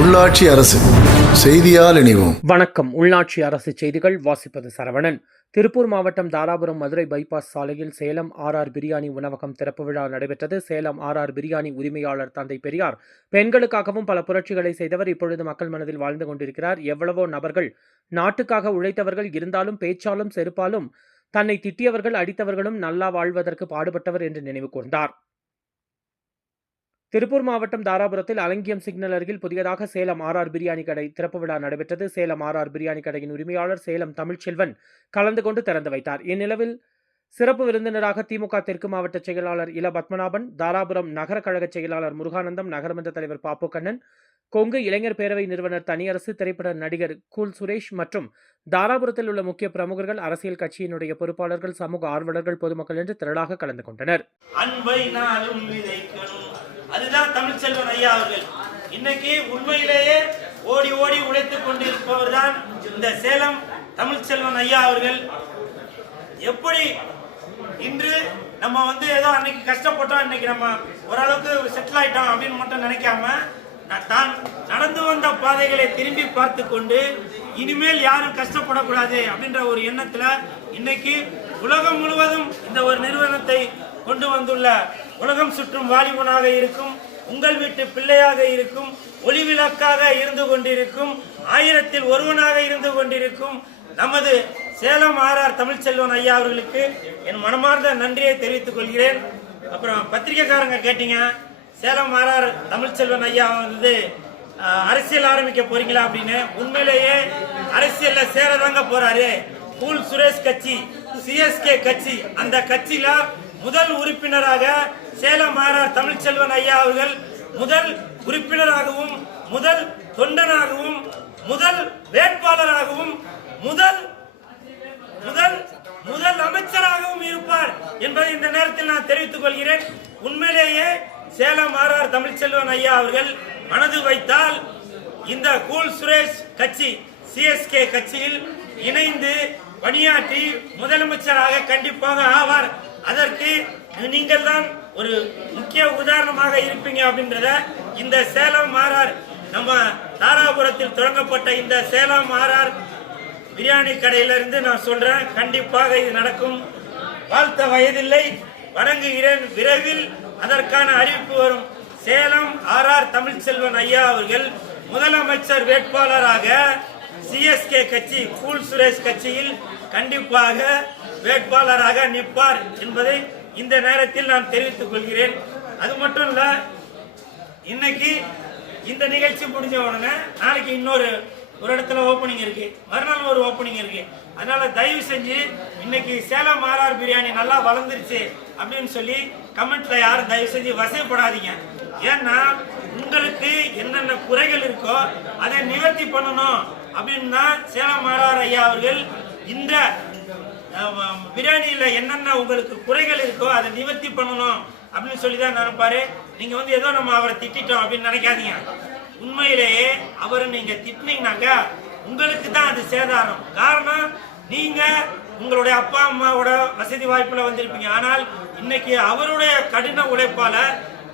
உள்ளாட்சி அரசு செய்தியால் இணைவோம். வணக்கம். உள்நாட்சி அரசு செய்திகள் வாசிப்பது சரவணன். திருப்பூர் மாவட்டம் தாராபுரம் மதுரை பைபாஸ் சாலையில் சேலம் ஆர்ஆர் பிரியாணி உணவகம் திறப்பு விழா நடைபெற்றது. சேலம் ஆர்ஆர் பிரியாணி உரிமையாளர் தந்தை பெரியார். பெண்களுக்காகவும் பல புரட்சிகளை செய்தவர் இப்பொழுது மக்கள் மனதில் வாழ்ந்து கொண்டிருக்கிறார். எவ்வளவோ நபர்கள் நாட்டுக்காக உழைத்தவர்கள் இருந்தாலும் பேச்சாலும் செருப்பாலும் தன்னை திட்டியவர்கள் அடித்தவர்களும் நல்லா வாழ்வதற்கு பாடுபட்டவர் என்று நினைவு கூர்ந்தார். திருப்பூர் மாவட்டம் தாராபுரத்தில் அலங்கியம் சிக்னல் அருகில் புதியதாக சேலம் ஆர்ஆர் பிரியாணி கடை திறப்பு விழா நடைபெற்றது. சேலம் ஆர்ஆர் பிரியாணி கடையின் உரிமையாளர் சேலம் தமிழ்ச்செல்வன் கலந்து கொண்டு திறந்து வைத்தார். இந்நிலவில் சிறப்பு விருந்தினராக திமுக தெற்கு மாவட்ட செயலாளர் இல பத்மநாபன் தாராபுரம் நகர கழக செயலாளர் முருகானந்தம் நகரமன்ற தலைவர் பாப்பு கண்ணன் கொங்கு இளைஞர் பேரவை நிறுவனர் தனியரசு திரைப்பட நடிகர் கூல் சுரேஷ் மற்றும் தாராபுரத்தில் உள்ள முக்கிய பிரமுகர்கள் அரசியல் கட்சியினுடைய பொறுப்பாளர்கள் சமூக ஆர்வலர்கள் பொதுமக்கள் என்று திரளாக கலந்து கொண்டனர். தமிழ்ச்செல்வன் ஐயா அவர்கள். இன்னைக்கு உண்மையிலேயே ஓடி ஓடி உழைத்துக் கொண்டிருப்பவர் தான் இந்த சேலம் தமிழ்ச்செல்வன் ஐயா அவர்கள். எப்படி இன்று நம்ம வந்து ஏதோ அன்னைக்கு கஷ்டப்பட்டோம் இன்னைக்கு நம்ம ஓரளவுக்கு செட்டில் ஆயிட்டோம் அப்படின்னு மட்டும் நினைக்காம தான் நடந்து வந்த பாதைகளை திரும்பி பார்த்து கொண்டு இனிமேல் யாரும் கஷ்டப்படக்கூடாது அப்படின்ற ஒரு எண்ணத்துல இன்னைக்கு உலகம் முழுவதும் இந்த ஒரு நிறுவனத்தை கொண்டு வந்துள்ள உலகம் சுற்றும் வாலிபனாக இருக்கும் உங்கள் வீட்டு பிள்ளையாக இருக்கும் ஒளிவிளக்காக இருந்து கொண்டிருக்கும் ஆயிரத்தில் ஒருவனாக இருந்து கொண்டிருக்கும் நமது சேலம் ஆர்ஆர் தமிழ்ச்செல்வன் ஐயா அவர்களுக்கு என் மனமார்ந்த நன்றியை தெரிவித்துக் கொள்கிறேன். அப்புறம் பத்திரிக்கைக்காரங்க கேட்டீங்க சேலம் ஆர்ஆர் தமிழ்ச்செல்வன் ஐயா வந்து அரசியல் ஆரம்பிக்க போறீங்களா அப்படின்னு. உண்மையிலேயே அரசியல்ல சேரதாங்க போறாரு. கூல் சுரேஷ் கட்சி சிஎஸ்கே கட்சி. அந்த கட்சியில முதல் உறுப்பினராக சேலம் மாறார் தமிழ்ச்செல்வன் ஐயா அவர்கள் முதல் உறுப்பினராகவும் முதல் தொண்டனாகவும் முதல் வேட்பாளராகவும் முதல் முதல் முதல் அமைச்சராகவும் இருப்பார் என்பதை இந்த நேரத்தில் நான் தெரிவித்துக் கொள்கிறேன். உண்மையிலேயே சேலம் ஆர்ஆர் தமிழ்ச்செல்வன் ஐயா அவர்கள் மனது வைத்தால் இந்த கூல் சுரேஷ் கட்சி சிஎஸ்கே கட்சியில் இணைந்து பணியாற்றி முதலமைச்சராக கண்டிப்பாக ஆவார். அதற்கு நீங்கள் தான் ஒரு முக்கிய உதாரணமாக இருப்பீங்க அப்படின்றத இந்த சேலம் மாறார் நம்ம தாராபுரத்தில் தொடங்கப்பட்ட இந்த சேலம் மாறார் பிரியாணி கடையிலிருந்து நான் சொல்றேன் கண்டிப்பாக இது நடக்கும். வாழ்த்த வயதில்லை வணங்குகிறேன் விரைவில் அதற்கான அறிவிப்பு வரும். சேலம் ஆர்ஆர் தமிழ்ச்செல்வன் ஐயா அவர்கள் முதலமைச்சர் வேட்பாளராக சிஎஸ்கே கட்சி கூல் சுரேஷ் கட்சியில் கண்டிப்பாக வேட்பாளராக நிற்பார் என்பதை இந்த நேரத்தில் நான் தெரிவித்துக் கொள்கிறேன். அது மட்டும் இல்ல இன்னைக்கு இந்த நிகழ்ச்சி முடிஞ்ச உடனே நாளைக்கு இன்னொரு ஒரு இடத்துல ஓப்பனிங் இருக்கு. மறுநாள் ஒரு ஓப்பனிங் இருக்கு. அதனால தயவு செஞ்சு இன்னைக்கு சேலம் ஆர்ஆர் பிரியாணி நல்லா வளர்ந்துருச்சு அப்படின்னு சொல்லி கமெண்ட்ல யாரும் தயவு செஞ்சு வசைப்படாதீங்க ஏன்னா உங்களுக்கு என்னென்ன குறைகள் இருக்கோ அதை நிவர்த்தி பண்ணணும் அப்படின்னு தான் சேலம் ஆர்ஆர் ஐயா அவர்கள் இந்த பிரியாணியில் என்னென்ன உங்களுக்கு குறைகள் இருக்கோ அதை நிவர்த்தி பண்ணணும் அப்படின்னு சொல்லி தான் நினைப்பாரு. நீங்கள் வந்து ஏதோ நம்ம அவரை திட்டிட்டோம் அப்படின்னு நினைக்காதீங்க. உண்மையிலேயே அவரை நீங்கள் திட்டினீங்கன்னாக்க உங்களுக்கு தான் அது சேதாரம். காரணம் நீங்கள் உங்களுடைய அப்பா அம்மாவோட வசதி வாய்ப்பில் வந்திருப்பீங்க. ஆனால் இன்னைக்கு அவருடைய கடின உழைப்பால்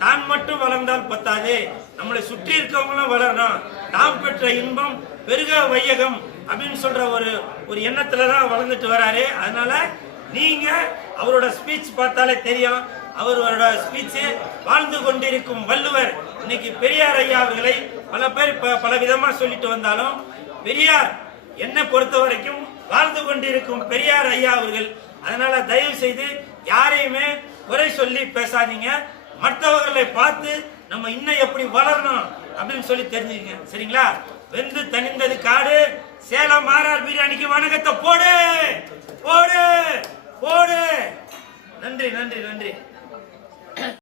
தான் மட்டும் வளர்ந்தால் பத்தாது. நம்மளை சுற்றி இருக்கவங்களும் வளரணும். தாம் பெற்ற இன்பம் பெருக வையகம் அப்படின்னு சொல்ற ஒரு ஒரு எண்ணத்துல தான் வளர்ந்துட்டு வராரு. அதனால நீங்க அவரோட ஸ்பீச் பார்த்தாலே தெரியும். அவரோட ஸ்பீச் வாழ்ந்து கொண்டிருக்கும் வள்ளுவர். இன்னைக்கு பெரியார் ஐயா அவர்களை பல பேர் ப- பல விதமா சொல்லிட்டு வந்தாலும் பெரியார் என்னை பொறுத்த வரைக்கும் வாழ்ந்து கொண்டிருக்கும் பெரியார் ஐயா அவர்கள். அதனால தயவு செய்து யாரையுமே குறை சொல்லி பேசாதீங்க. மற்றவர்களை பார்த்து நம்ம இன்னும் எப்படி வளரணும் அப்படின்னு சொல்லி தெரிஞ்சுக்கங்க. சரிங்களா? வெந்து தணிந்தது காடு. மாறார் பிரியாணிக்கு வணக்கத்தை போடு. போடு. போடு. நன்றி நன்றி நன்றி.